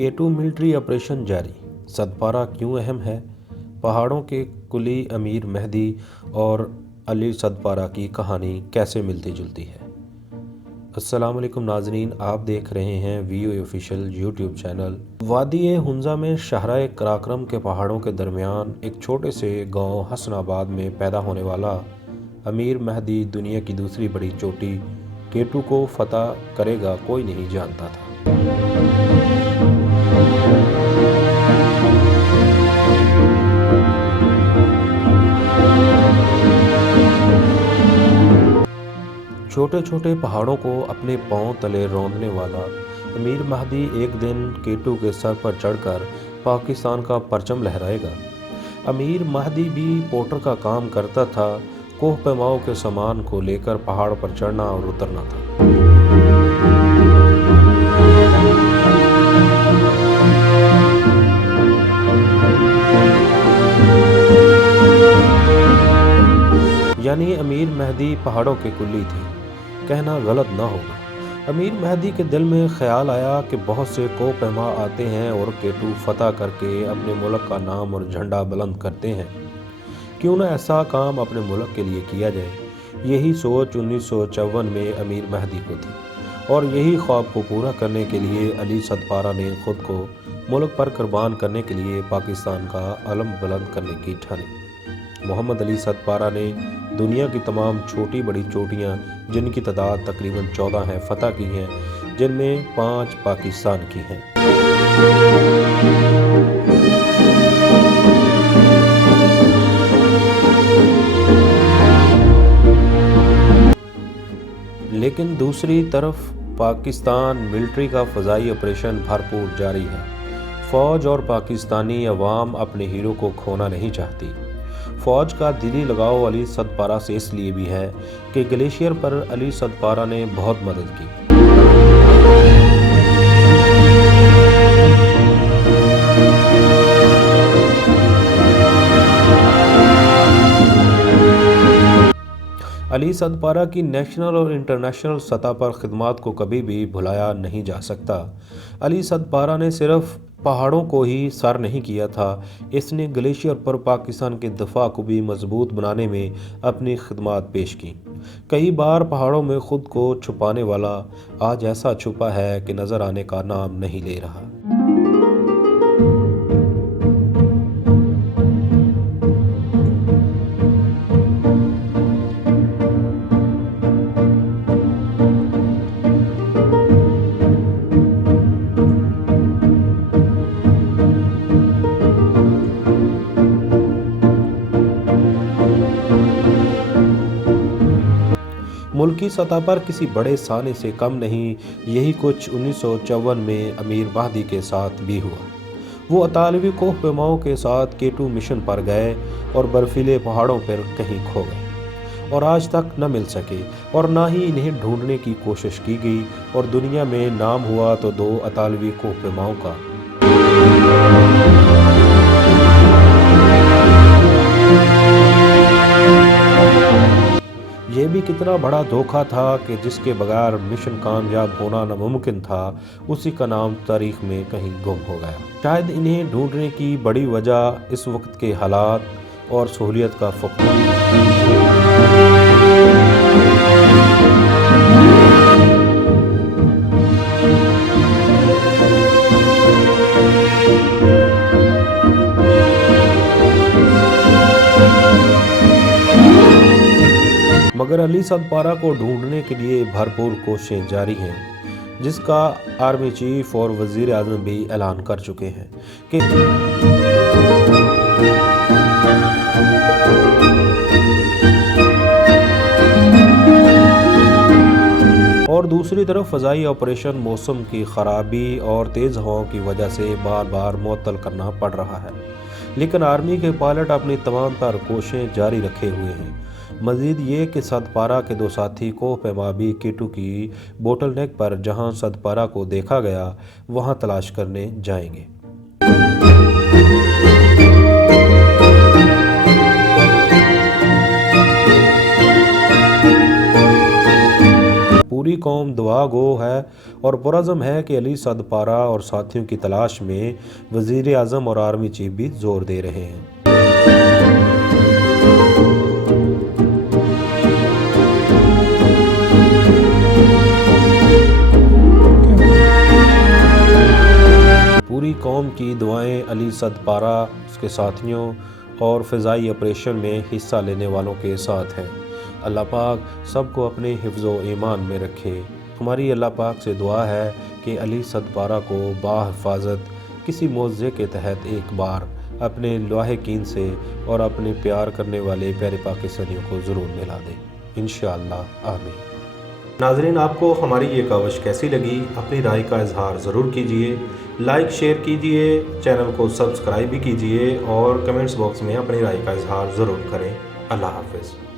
K2 military operation जारी, सदपारा क्यों अहम है, पहाड़ों के कुली अमीर मेहदी और अली सदपारा की कहानी कैसे मिलती जुलती है। अस्सलाम वालेकुम नाजरीन, आप देख रहे हैं वीओ ऑफिशियल यूट्यूब चैनल। वादी हुंजा में शाहराए कराक्रम के पहाड़ों के दरमियान एक छोटे से गांव हसनाबाद में पैदा होने वाला अमीर मेहदी दुनिया की दूसरी बड़ी चोटी K2 को फतह करेगा कोई नहीं जानता था। छोटे छोटे पहाड़ों को अपने पांव तले रौंदने वाला अमीर मेहदी एक दिन K2 के सर पर चढ़कर पाकिस्तान का परचम लहराएगा। अमीर मेहदी भी पोर्टर का काम करता था, कोह पैमाओं के सामान को लेकर पहाड़ पर चढ़ना और उतरना था। यानी अमीर मेहदी पहाड़ों के कुल्ली थे, कहना गलत ना होगा। अमीर मेहदी के दिल में ख्याल आया कि बहुत से कोह पैमा आते हैं और K2 फतह करके अपने मुल्क का नाम और झंडा बुलंद करते हैं, क्यों ना ऐसा काम अपने मुल्क के लिए किया जाए। यही सोच 1954 में अमीर मेहदी को थी और यही ख्वाब को पूरा करने के लिए अली सदपारा ने खुद को मुल्क पर कुर्बान करने के लिए पाकिस्तान का अलम बुलंद करने की ठानी। मोहम्मद अली सदपारा ने दुनिया की तमाम छोटी बड़ी चोटियां, जिनकी तादाद तकरीबन 14 है, फतह की हैं, जिनमें 5 पाकिस्तान की हैं। लेकिन दूसरी तरफ पाकिस्तान मिलिट्री का फ़ज़ाई ऑपरेशन भरपूर जारी है। फ़ौज और पाकिस्तानी अवाम अपने हीरो को खोना नहीं चाहती। फ़ौज का दिली लगाव अली सदपारा से इसलिए भी है कि ग्लेशियर पर अली सदपारा ने बहुत मदद की। अली सदपारा की नेशनल और इंटरनेशनल सतह पर खिदमत को कभी भी भुलाया नहीं जा सकता। अली सदपारा ने सिर्फ पहाड़ों को ही सर नहीं किया था, इसने ग्लेशियर पर पाकिस्तान के दफा को भी मजबूत बनाने में अपनी खिदमत पेश की। कई बार पहाड़ों में खुद को छुपाने वाला आज ऐसा छुपा है कि नज़र आने का नाम नहीं ले रहा। मुल्की सतह पर किसी बड़े साने से कम नहीं, यही कुछ 1954 में अमीर मेहदी के साथ भी हुआ। वो अतालवी कोह पैमाओं के साथ K2 मिशन पर गए और बर्फीले पहाड़ों पर कहीं खो गए और आज तक न मिल सके और ना ही इन्हें ढूंढने की कोशिश की गई। और दुनिया में नाम हुआ तो 2 अतालवी कोह पैमाओं का। यह भी कितना बड़ा धोखा था कि जिसके बगैर मिशन कामयाब होना नामुमकिन था, उसी का नाम तारीख में कहीं गुम हो गया। शायद इन्हें ढूंढने की बड़ी वजह इस वक्त के हालात और सहूलियत का फकरा। मगर अली सदपारा को ढूंढने के लिए भरपूर कोशिशें जारी हैं, जिसका आर्मी चीफ और वजीर आज़म भी ऐलान कर चुके हैं कि और दूसरी तरफ फ़ज़ाई ऑपरेशन मौसम की ख़राबी और तेज़ हवाओं की वजह से बार बार मुअत्तल करना पड़ रहा है। लेकिन आर्मी के पायलट अपनी तमाम तर कोशिशें जारी रखे हुए हैं। मज़ीद ये कि सदपारा के 2 साथी कोह पैमा भी K2 की बोटलनेक पर जहां सदपारा को देखा गया वहां तलाश करने जाएंगे। पूरी कौम दुआ गो है और पुरज़म है कि अली सदपारा और साथियों की तलाश में वज़ीर आज़म और आर्मी चीफ भी जोर दे रहे हैं। पूरी कौम की दुआएं अली सदपारा, उसके साथियों और फ़िज़ाई ऑपरेशन में हिस्सा लेने वालों के साथ हैं। अल्लाह पाक सबको अपने हिफ्ज़ो ईमान में रखे। हमारी अल्लाह पाक से दुआ है कि अली सदपारा को बाहिफाजत किसी मौज़े के तहत एक बार अपने लाहिकीन से और अपने प्यार करने वाले प्यारे पाकिस्तानियों को ज़रूर मिला दे, इंशाअल्लाह आमीन। नाज़रीन, आपको हमारी ये काविश कैसी लगी? अपनी राय का इजहार ज़रूर कीजिए, लाइक शेयर कीजिए, चैनल को सब्सक्राइब भी कीजिए और कमेंट्स बॉक्स में अपनी राय का इजहार ज़रूर करें। अल्लाह हाफ़िज़।